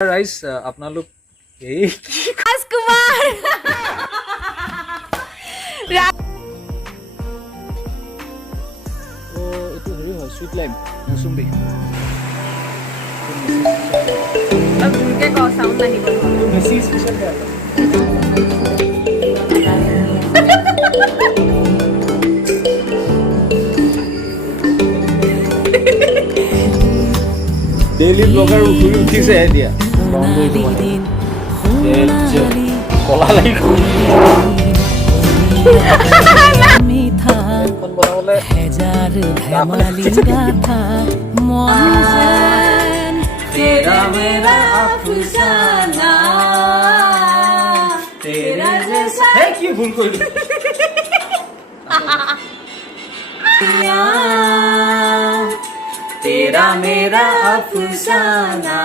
rice আপোনালোক এই ৰাজকুমাৰ ও এটো হেৰি হয় সুইট লাইম মৌচুমী अब झूठे को साउंड नहीं बोल মেসি স্পেশাল क्या डेली ब्लॉगर শুই উঠিছে এতিয়া কলা লাগি মিঠা হেজাৰ ধেমালি গাথা মন যেন তেৰা মেৰা আফসানা তেৰা জৈসা হে কি ভুল কৰিলি तेरा मेरा अफसाना